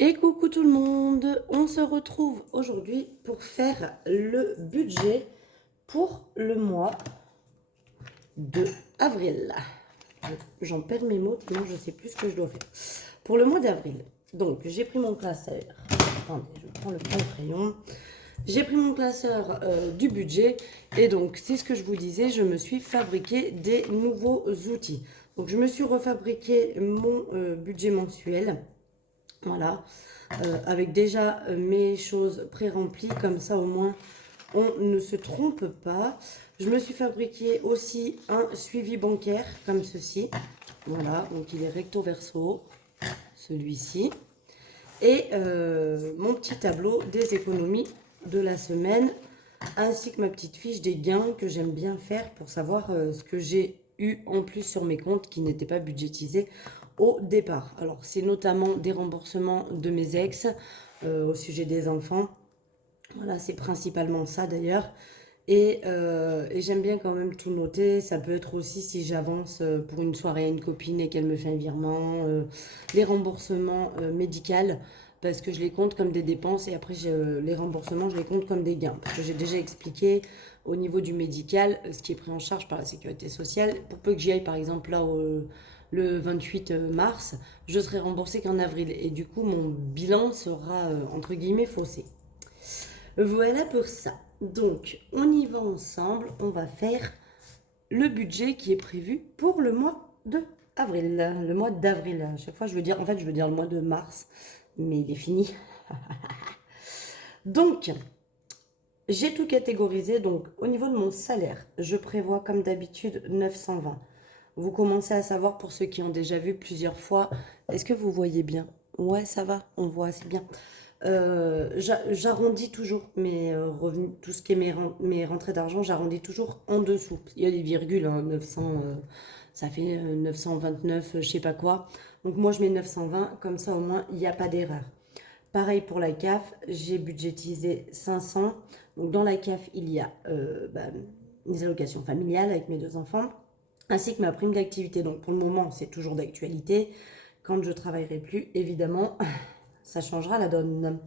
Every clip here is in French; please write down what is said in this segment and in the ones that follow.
Et coucou tout le monde, on se retrouve aujourd'hui pour faire le budget pour le mois de avril. J'en perds mes mots, tellement je ne sais plus ce que je dois faire. Pour le mois d'avril, donc j'ai pris mon classeur. Attendez, je prends le petit crayon. J'ai pris mon classeur du budget et donc c'est ce que je vous disais, je me suis fabriqué des nouveaux outils. Donc je me suis refabriqué mon budget mensuel. Voilà, avec déjà mes choses pré-remplies, comme ça au moins on ne se trompe pas. Je me suis fabriqué aussi un suivi bancaire comme ceci. Voilà, donc il est recto verso, celui-ci. Et mon petit tableau des économies de la semaine, ainsi que ma petite fiche des gains que j'aime bien faire pour savoir ce que j'ai eu en plus sur mes comptes qui n'étaient pas budgétisés au départ. Alors, c'est notamment des remboursements de mes ex au sujet des enfants. Voilà, c'est principalement ça d'ailleurs. Et j'aime bien quand même tout noter. Ça peut être aussi si j'avance pour une soirée à une copine et qu'elle me fait un virement, les remboursements médicaux, parce que je les compte comme des dépenses et après les remboursements, je les compte comme des gains. Parce que j'ai déjà expliqué au niveau du médical ce qui est pris en charge par la sécurité sociale. Pour peu que j'y aille par exemple là le 28 mars, je serai remboursée qu'en avril. Et du coup, mon bilan sera entre guillemets faussé. Voilà pour ça. Donc, on y va ensemble. On va faire le budget qui est prévu pour le mois de avril. Le mois d'avril. À chaque fois, je veux dire, en fait, je veux dire le mois de mars, mais il est fini. Donc, j'ai tout catégorisé. Donc, au niveau de mon salaire, je prévois comme d'habitude 920. Vous commencez à savoir pour ceux qui ont déjà vu plusieurs fois. Est-ce que vous voyez bien? Ouais, ça va, on voit assez bien. J'arrondis toujours mes revenus, tout ce qui est mes rentrées d'argent, j'arrondis toujours en dessous. Il y a des virgules, hein, 900, ça fait 929, je sais pas quoi. Donc moi je mets 920, comme ça au moins il n'y a pas d'erreur. Pareil pour la CAF, j'ai budgétisé 500. Donc dans la CAF, il y a des allocations familiales avec mes deux enfants, ainsi que ma prime d'activité. Donc pour le moment, c'est toujours d'actualité. Quand je travaillerai plus, évidemment, ça changera la donne.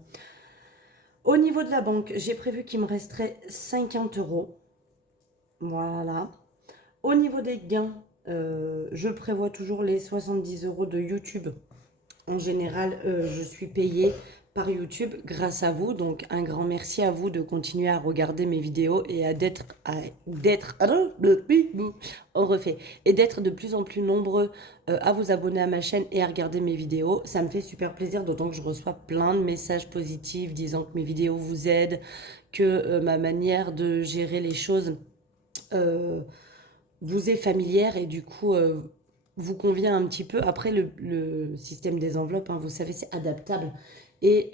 Au niveau de la banque, j'ai prévu qu'il me resterait 50 euros. Voilà. Au niveau des gains, je prévois toujours les 70 euros de YouTube. En général, je suis payée par YouTube grâce à vous. Donc, un grand merci à vous de continuer à regarder mes vidéos et on refait. Et d'être de plus en plus nombreux à vous abonner à ma chaîne et à regarder mes vidéos. Ça me fait super plaisir, d'autant que je reçois plein de messages positifs disant que mes vidéos vous aident, que ma manière de gérer les choses euh, vous est familière et du coup vous convient un petit peu. Après, le système des enveloppes, hein, vous savez, c'est adaptable et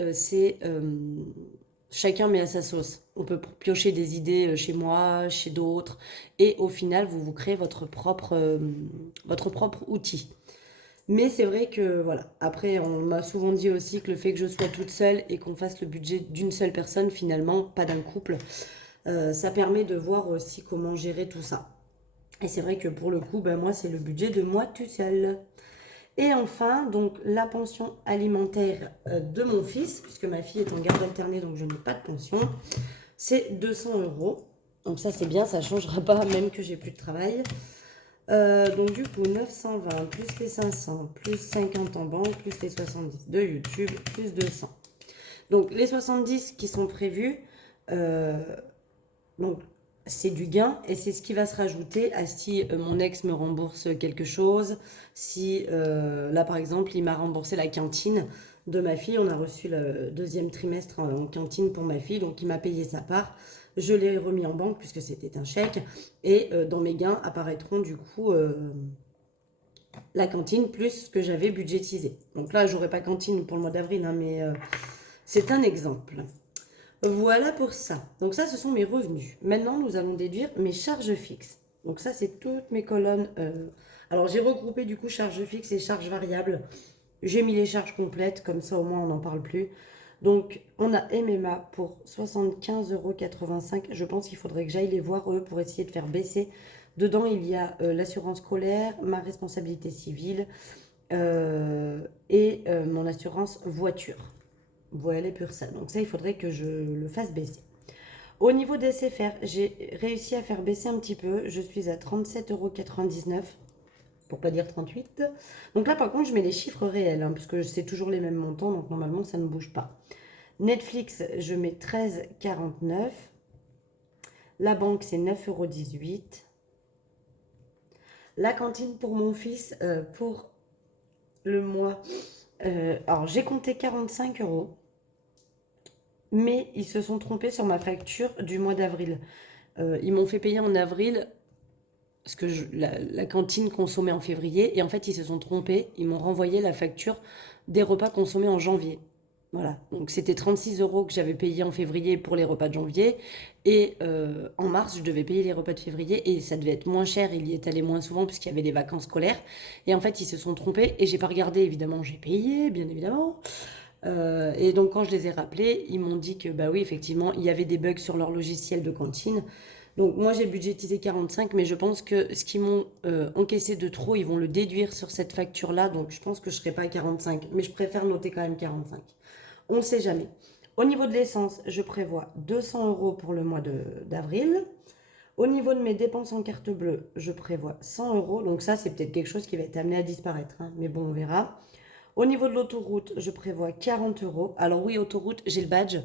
chacun met à sa sauce. On peut piocher des idées chez moi, chez d'autres et au final, vous vous créez votre propre outil. Mais c'est vrai que voilà, après on m'a souvent dit aussi que le fait que je sois toute seule et qu'on fasse le budget d'une seule personne finalement, pas d'un couple, ça permet de voir aussi comment gérer tout ça. Et c'est vrai que pour le coup, ben moi, c'est le budget de moi tout seul. Et enfin, donc la pension alimentaire de mon fils, puisque ma fille est en garde alternée, donc je n'ai pas de pension, c'est 200 euros. Donc ça, c'est bien, ça ne changera pas, même que j'ai plus de travail. Donc du coup, 920 plus les 500, plus 50 en banque, plus les 70 de YouTube, plus 200. Donc les 70 qui sont prévus, euh, donc, c'est du gain et c'est ce qui va se rajouter à si mon ex me rembourse quelque chose. Si, là, par exemple, il m'a remboursé la cantine de ma fille. On a reçu le deuxième trimestre en cantine pour ma fille, donc il m'a payé sa part. Je l'ai remis en banque puisque c'était un chèque. Et dans mes gains apparaîtront du coup la cantine plus ce que j'avais budgétisé. Donc là, j'aurai pas cantine pour le mois d'avril, hein, mais c'est un exemple. Voilà pour ça. Donc ça, ce sont mes revenus. Maintenant, nous allons déduire mes charges fixes. Donc ça, c'est toutes mes colonnes. Alors, j'ai regroupé du coup charges fixes et charges variables. J'ai mis les charges complètes, comme ça au moins on n'en parle plus. Donc, on a MMA pour 75,85 €. Je pense qu'il faudrait que j'aille les voir, eux, pour essayer de faire baisser. Dedans, il y a l'assurance scolaire, ma responsabilité civile, mon assurance voiture. Voilà pour ça. Donc ça, il faudrait que je le fasse baisser. Au niveau des SFR, j'ai réussi à faire baisser un petit peu. Je suis à 37,99 €, pour pas dire 38. Donc là, par contre, je mets les chiffres réels, hein, puisque c'est toujours les mêmes montants, donc normalement, ça ne bouge pas. Netflix, je mets 13,49 €. La banque, c'est 9,18 €. La cantine pour mon fils, pour le mois, alors j'ai compté 45 €, mais ils se sont trompés sur ma facture du mois d'avril. Ils m'ont fait payer en avril ce que la cantine consommait en février, et en fait ils se sont trompés, ils m'ont renvoyé la facture des repas consommés en janvier. Voilà, donc c'était 36 € que j'avais payé en février pour les repas de janvier, et en mars je devais payer les repas de février, et ça devait être moins cher, il y est allé moins souvent puisqu'il y avait les vacances scolaires, et en fait ils se sont trompés, et j'ai pas regardé, évidemment j'ai payé, bien évidemment. Et donc quand je les ai rappelés, ils m'ont dit que bah oui, effectivement, il y avait des bugs sur leur logiciel de cantine. Donc moi j'ai budgétisé 45, mais je pense que ce qu'ils m'ont encaissé de trop, ils vont le déduire sur cette facture-là, donc je pense que je ne serai pas à 45, mais je préfère noter quand même 45. On ne sait jamais. Au niveau de l'essence, je prévois 200 € pour le mois d'avril. Au niveau de mes dépenses en carte bleue, je prévois 100 €, donc ça c'est peut-être quelque chose qui va être amené à disparaître, hein, mais bon, on verra. Au niveau de l'autoroute, je prévois 40 €. Alors oui, autoroute, j'ai le badge,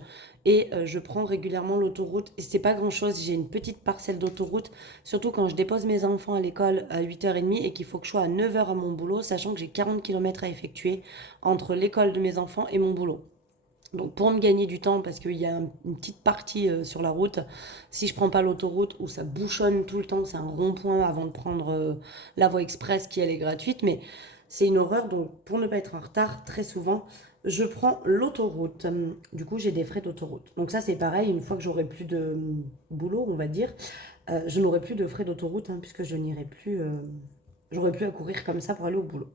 et je prends régulièrement l'autoroute. Et c'est pas grand-chose, j'ai une petite parcelle d'autoroute, surtout quand je dépose mes enfants à l'école à 8h30 et qu'il faut que je sois à 9h à mon boulot, sachant que j'ai 40 km à effectuer entre l'école de mes enfants et mon boulot. Donc pour me gagner du temps, parce qu'il y a une petite partie sur la route, si je prends pas l'autoroute où ça bouchonne tout le temps, c'est un rond-point avant de prendre la voie express qui elle est gratuite, mais c'est une horreur. Donc pour ne pas être en retard, très souvent, je prends l'autoroute. Du coup, j'ai des frais d'autoroute. Donc ça c'est pareil, une fois que j'aurai plus de boulot, on va dire, je n'aurai plus de frais d'autoroute, hein, puisque je n'irai plus, j'aurai plus à courir comme ça pour aller au boulot.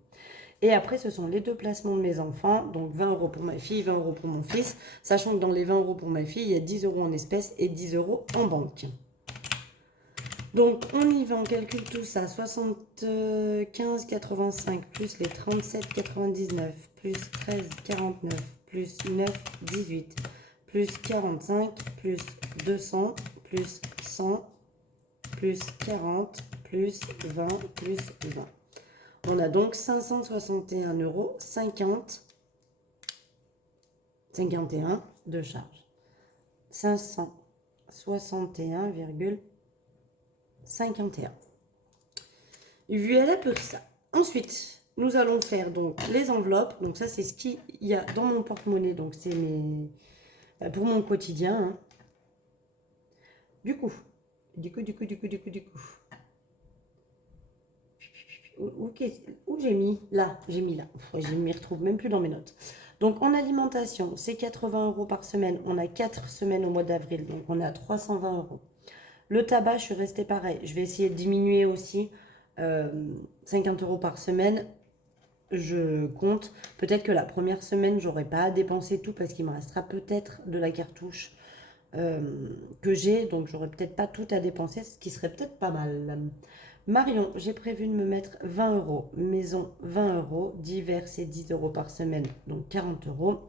Et après, ce sont les deux placements de mes enfants, donc 20 € pour ma fille, 20 € pour mon fils, sachant que dans les 20 € pour ma fille, il y a 10 € en espèces et 10 € en banque. Donc on y va, on calcule tout ça, 75,85 plus les 37,99 plus 13,49 plus 9,18 plus 45 plus 200 plus 100 plus 40 plus 20 plus 20. On a donc 561,51 € de charge. 561,51. Voilà pour ça. Ensuite, nous allons faire donc les enveloppes. Donc ça, c'est ce qu'il y a dans mon porte-monnaie. Donc c'est pour mon quotidien, hein. Du coup. Où j'ai mis? Là, j'ai mis là. Je ne m'y retrouve même plus dans mes notes. Donc en alimentation, c'est 80 € par semaine. On a 4 semaines au mois d'avril, donc on est à 320 €. Le tabac, je suis restée pareil. Je vais essayer de diminuer aussi. 50 € par semaine. Je compte. Peut-être que la première semaine, j'aurai pas à dépenser tout parce qu'il me restera peut-être de la cartouche que j'ai. Donc j'aurai peut-être pas tout à dépenser, ce qui serait peut-être pas mal. Marion, j'ai prévu de me mettre 20 €. Maison, 20 €. Divers, c'est 10 € par semaine, donc 40 €.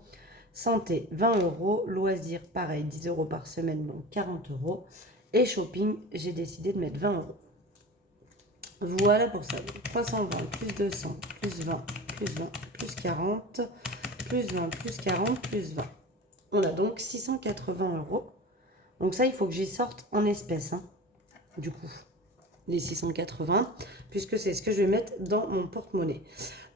Santé, 20 €. Loisirs, pareil, 10 € par semaine, donc 40 €. Et shopping, j'ai décidé de mettre 20 €. Voilà pour ça. Donc 320 plus 200 plus 20 plus 20 plus 40 plus 20 plus 40 plus 20. On a donc 680 €. Donc ça, il faut que j'y sorte en espèces, hein, du coup. Les 680, puisque c'est ce que je vais mettre dans mon porte-monnaie.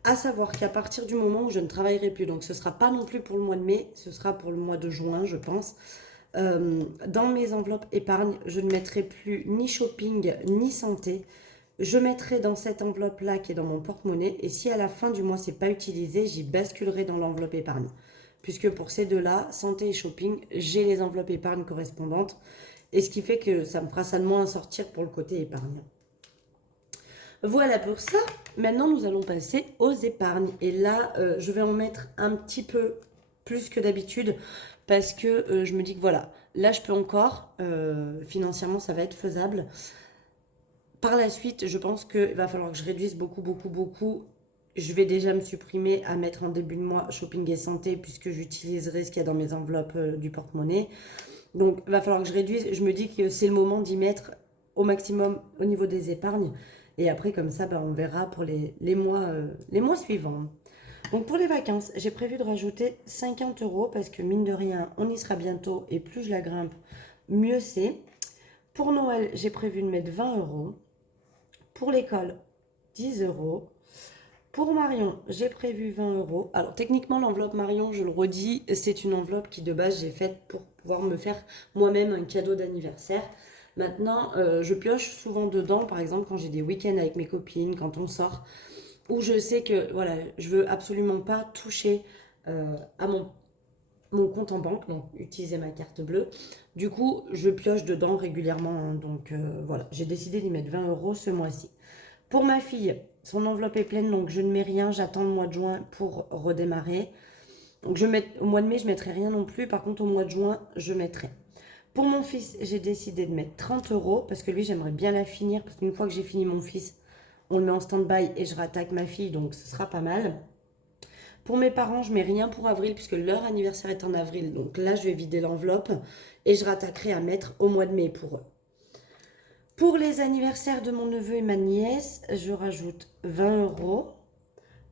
À savoir qu'à partir du moment où je ne travaillerai plus, donc ce ne sera pas non plus pour le mois de mai, ce sera pour le mois de juin, je pense. Dans mes enveloppes épargne, je ne mettrai plus ni shopping ni santé. Je mettrai dans cette enveloppe-là qui est dans mon porte-monnaie, et si à la fin du mois c'est pas utilisé, j'y basculerai dans l'enveloppe épargne. Puisque pour ces deux-là, santé et shopping, j'ai les enveloppes épargne correspondantes. Et ce qui fait que ça me fera ça de moins à sortir pour le côté épargne. Voilà pour ça. Maintenant, nous allons passer aux épargnes. Et là, je vais en mettre un petit peu plus que d'habitude parce que je me dis que voilà, là, je peux encore, financièrement, ça va être faisable. Par la suite, je pense qu'il va falloir que je réduise beaucoup je vais déjà me supprimer à mettre en début de mois shopping et santé puisque j'utiliserai ce qu'il y a dans mes enveloppes du porte-monnaie. Donc, il va falloir que je réduise. Je me dis que c'est le moment d'y mettre au maximum au niveau des épargnes. Et après, comme ça, on verra pour les mois suivants. Donc, pour les vacances, j'ai prévu de rajouter 50 euros parce que mine de rien, on y sera bientôt et plus je la grimpe, mieux c'est. Pour Noël, j'ai prévu de mettre 20 euros. Pour l'école, 10 euros. Pour Marion, j'ai prévu 20 euros. Alors techniquement, l'enveloppe Marion, je le redis, c'est une enveloppe qui de base j'ai faite pour pouvoir me faire moi-même un cadeau d'anniversaire. Maintenant, je pioche souvent dedans, par exemple quand j'ai des week-ends avec mes copines, quand on sort, où je sais que voilà, je veux absolument pas toucher à mon compte en banque, donc utiliser ma carte bleue. Du coup, je pioche dedans régulièrement, hein. Donc voilà, j'ai décidé d'y mettre 20 euros ce mois-ci. Pour ma fille, son enveloppe est pleine, donc je ne mets rien. J'attends le mois de juin pour redémarrer. Donc au mois de mai, je ne mettrai rien non plus. Par contre, au mois de juin, je mettrai. Pour mon fils, j'ai décidé de mettre 30 euros parce que lui, j'aimerais bien la finir. Parce qu'une fois que j'ai fini mon fils, on le met en stand-by et je rattaque ma fille, donc ce sera pas mal. Pour mes parents, je mets rien pour avril puisque leur anniversaire est en avril. Donc là, je vais vider l'enveloppe et je rattaquerai à mettre au mois de mai pour eux. Pour les anniversaires de mon neveu et ma nièce, je rajoute 20 euros.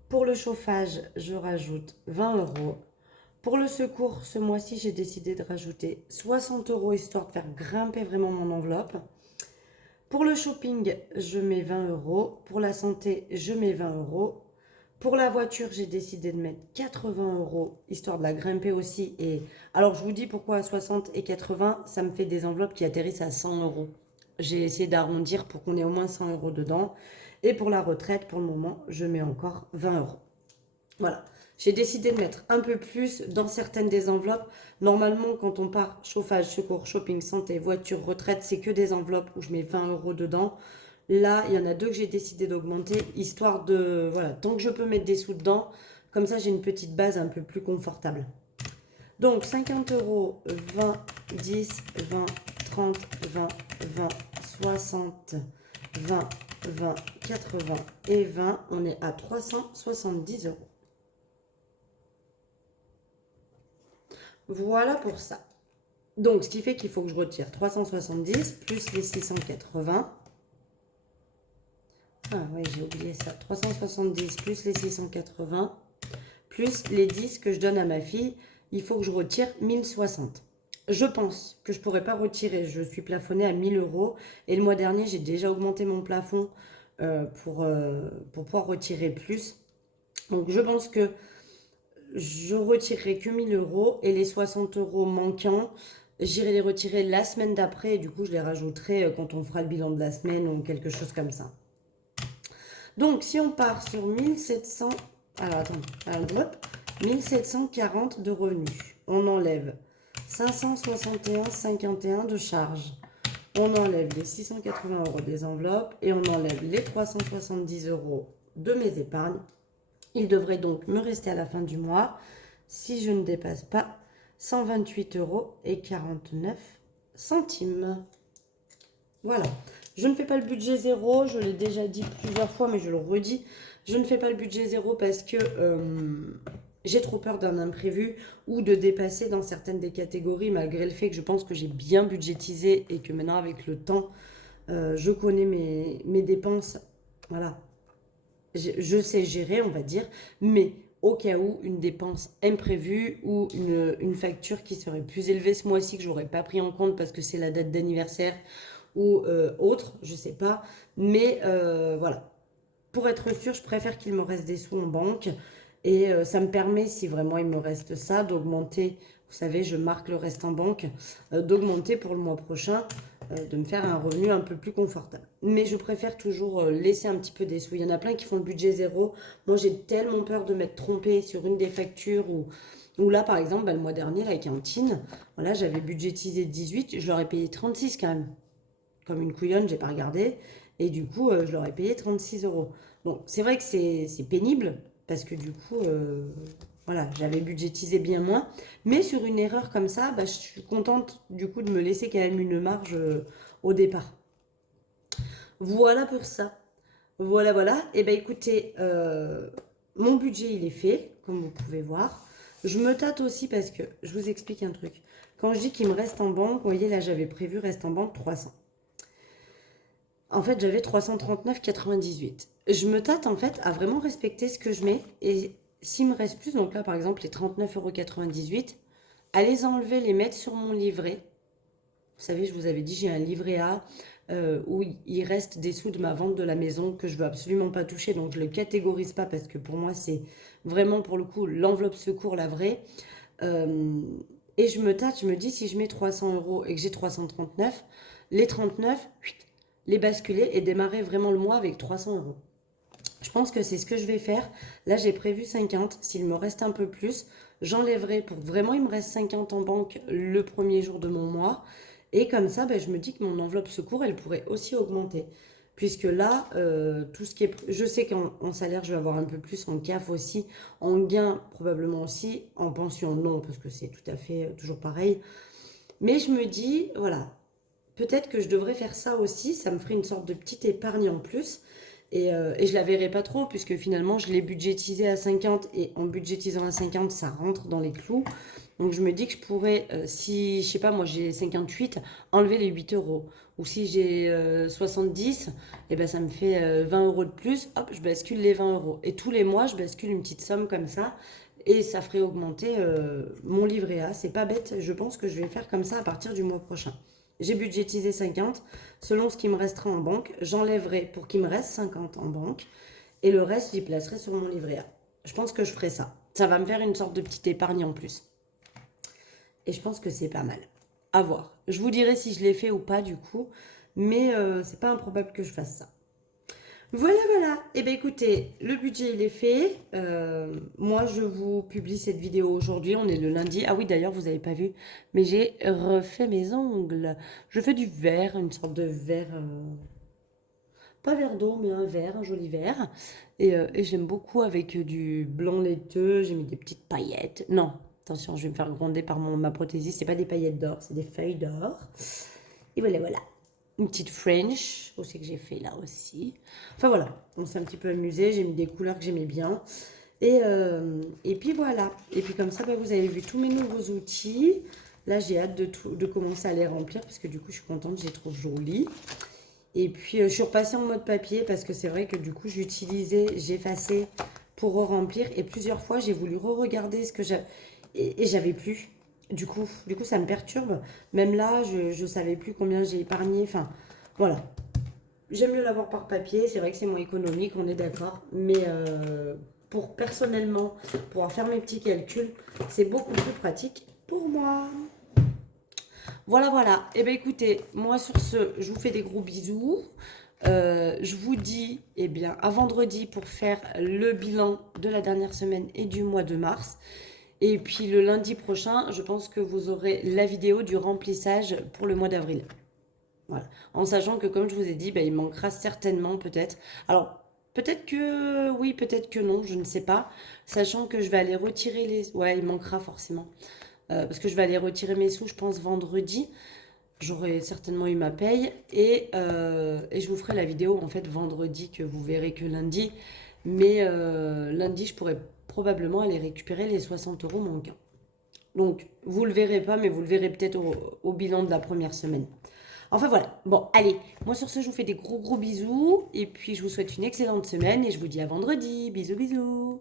Pour le chauffage, je rajoute 20 euros. Pour le secours, ce mois-ci, j'ai décidé de rajouter 60 euros histoire de faire grimper vraiment mon enveloppe. Pour le shopping, je mets 20 euros. Pour la santé, je mets 20 euros. Pour la voiture, j'ai décidé de mettre 80 euros, histoire de la grimper aussi. Et alors, je vous dis pourquoi 60 et 80, ça me fait des enveloppes qui atterrissent à 100 euros. J'ai essayé d'arrondir pour qu'on ait au moins 100 euros dedans. Et pour la retraite, pour le moment, je mets encore 20 euros. Voilà. J'ai décidé de mettre un peu plus dans certaines des enveloppes. Normalement, quand on part chauffage, secours, shopping, santé, voiture, retraite, c'est que des enveloppes où je mets 20 euros dedans. Là, il y en a deux que j'ai décidé d'augmenter, histoire de, voilà, tant que je peux mettre des sous dedans, comme ça j'ai une petite base un peu plus confortable. Donc 50 euros, 20, 10, 20, 30, 20, 20, 60, 20, 20, 80 et 20, on est à 370 euros. Voilà pour ça. Donc, ce qui fait qu'il faut que je retire 370 plus les 680. Ah oui, j'ai oublié ça. 370 plus les 680 plus les 10 que je donne à ma fille. Il faut que je retire 1060. Je pense que je ne pourrais pas retirer. Je suis plafonnée à 1000 euros. Et le mois dernier, j'ai déjà augmenté mon plafond pour pouvoir retirer plus. Donc, je pense que je retirerai que 1000 euros et les 60 euros manquants, j'irai les retirer la semaine d'après et du coup je les rajouterai quand on fera le bilan de la semaine ou quelque chose comme ça. Donc si on part sur 1700, alors attends, 1740 de revenus, on enlève 561,51 de charges, on enlève les 680 euros des enveloppes et on enlève les 370 euros de mes épargnes. Il devrait donc me rester à la fin du mois, si je ne dépasse pas 128 euros et 49 centimes. Voilà. Je ne fais pas le budget zéro, je l'ai déjà dit plusieurs fois, mais je le redis. Je ne fais pas le budget zéro parce que j'ai trop peur d'un imprévu ou de dépasser dans certaines des catégories, malgré le fait que je pense que j'ai bien budgétisé et que maintenant, avec le temps, je connais mes dépenses. Voilà, je sais gérer, on va dire, mais au cas où une dépense imprévue ou une facture qui serait plus élevée ce mois-ci que j'aurais pas pris en compte parce que c'est la date d'anniversaire ou autre, je sais pas. Mais voilà, pour être sûr, je préfère qu'il me reste des sous en banque et ça me permet, si vraiment il me reste ça, d'augmenter. Vous savez, je marque le reste en banque, d'augmenter pour le mois prochain, de me faire un revenu un peu plus confortable. Mais je préfère toujours laisser un petit peu des sous. Il y en a plein qui font le budget zéro. Moi, j'ai tellement peur de m'être trompée sur une des factures ou là, par exemple, le mois dernier, la cantine, voilà, j'avais budgétisé 18, je leur ai payé 36 quand même. Comme une couillonne, j'ai pas regardé. Et du coup, je leur ai payé 36 euros. Bon, c'est vrai que c'est pénible parce que du coup, voilà, j'avais budgétisé bien moins. Mais sur une erreur comme ça, je suis contente du coup de me laisser quand même une marge au départ. Voilà pour ça. Voilà, voilà. Et écoutez, mon budget, il est fait, comme vous pouvez voir. Je me tâte aussi parce que, je vous explique un truc. Quand je dis qu'il me reste en banque, vous voyez, là, j'avais prévu reste en banque 300. En fait, j'avais 339,98. Je me tâte, en fait, à vraiment respecter ce que je mets. Et s'il me reste plus, donc là, par exemple, les 39,98 €, à les enlever, les mettre sur mon livret. Vous savez, je vous avais dit, j'ai un livret A où il reste des sous de ma vente de la maison que je veux absolument pas toucher. Donc, je le catégorise pas parce que pour moi, c'est vraiment, pour le coup, l'enveloppe secours, la vraie. Euh, et je me tâte, je me dis, si je mets 300 € et que j'ai 339, les 39, les basculer et démarrer vraiment le mois avec 300 €. Je pense que c'est ce que je vais faire. Là, j'ai prévu 50. S'il me reste un peu plus, j'enlèverai pour vraiment il me reste 50 en banque le premier jour de mon mois. Et comme ça, ben, je me dis que mon enveloppe secours, elle pourrait aussi augmenter. Puisque là, tout ce qui est... Je sais qu'en salaire, je vais avoir un peu plus, en CAF aussi, en gain probablement aussi, en pension non, parce que c'est tout à fait toujours pareil. Mais je me dis, voilà, peut-être que je devrais faire ça aussi, ça me ferait une sorte de petite épargne en plus. Et je la verrai pas trop, puisque finalement, je l'ai budgétisé à 50, et en budgétisant à 50, ça rentre dans les clous. Donc je me dis que je pourrais, si, je sais pas, moi j'ai 58, enlever les 8 euros. Ou si j'ai 70, et ben ça me fait 20 € de plus, hop, je bascule les 20 euros. Et tous les mois, je bascule une petite somme comme ça, et ça ferait augmenter mon livret A. C'est pas bête, je pense que je vais faire comme ça à partir du mois prochain. J'ai budgétisé 50. Selon ce qui me restera en banque, j'enlèverai pour qu'il me reste 50 en banque. Et le reste, j'y placerai sur mon livret A. Je pense que je ferai ça. Ça va me faire une sorte de petite épargne en plus. Et je pense que c'est pas mal. À voir. Je vous dirai si je l'ai fait ou pas du coup. Mais c'est pas improbable que je fasse ça. Voilà, voilà. Eh bien, écoutez, le budget, il est fait. Moi, je vous publie cette vidéo aujourd'hui. On est le lundi. Ah oui, d'ailleurs, vous n'avez pas vu, mais j'ai refait mes ongles. Je fais du vert, une sorte de vert, pas vert d'eau, mais un vert, un joli vert. Et j'aime beaucoup avec du blanc laiteux. J'ai mis des petites paillettes. Non, attention, je vais me faire gronder par ma prothésiste. C'est pas des paillettes d'or, c'est des feuilles d'or. Et voilà, voilà. Une petite French, aussi que j'ai fait là aussi. Enfin voilà, on s'est un petit peu amusé. J'ai mis des couleurs que j'aimais bien. Et puis voilà. Et puis comme ça, bah, vous avez vu tous mes nouveaux outils. Là, j'ai hâte de commencer à les remplir parce que du coup, je suis contente, je les trouve jolis. Et puis, je suis repassée en mode papier parce que c'est vrai que du coup, j'effaçais pour remplir. Et plusieurs fois, j'ai voulu re-regarder ce que j'avais. Et j'avais plus. Du coup, ça me perturbe. Même là, je savais plus combien j'ai épargné. Enfin, voilà. J'aime mieux l'avoir par papier. C'est vrai que c'est moins économique, on est d'accord. Mais pour personnellement, pouvoir faire mes petits calculs, c'est beaucoup plus pratique pour moi. Voilà, voilà. Eh bien, écoutez, moi sur ce, je vous fais des gros bisous. Je vous dis, eh bien, à vendredi pour faire le bilan de la dernière semaine et du mois de mars. Et puis le lundi prochain, je pense que vous aurez la vidéo du remplissage pour le mois d'avril. Voilà. En sachant que, comme je vous ai dit, bah, il manquera certainement peut-être. Alors, peut-être que oui, peut-être que non, je ne sais pas. Sachant que je vais aller retirer les... Ouais, il manquera forcément. Parce que je vais aller retirer mes sous, je pense, vendredi. J'aurai certainement eu ma paye. Et je vous ferai la vidéo, en fait, vendredi, que vous verrez que lundi. Mais lundi, je pourrais probablement aller récupérer les 60 € manquants. Donc, vous le verrez pas, mais vous le verrez peut-être au bilan de la première semaine. Enfin voilà. Bon, allez. Moi sur ce, je vous fais des gros gros bisous. Et puis, je vous souhaite une excellente semaine. Et je vous dis à vendredi. Bisous, bisous.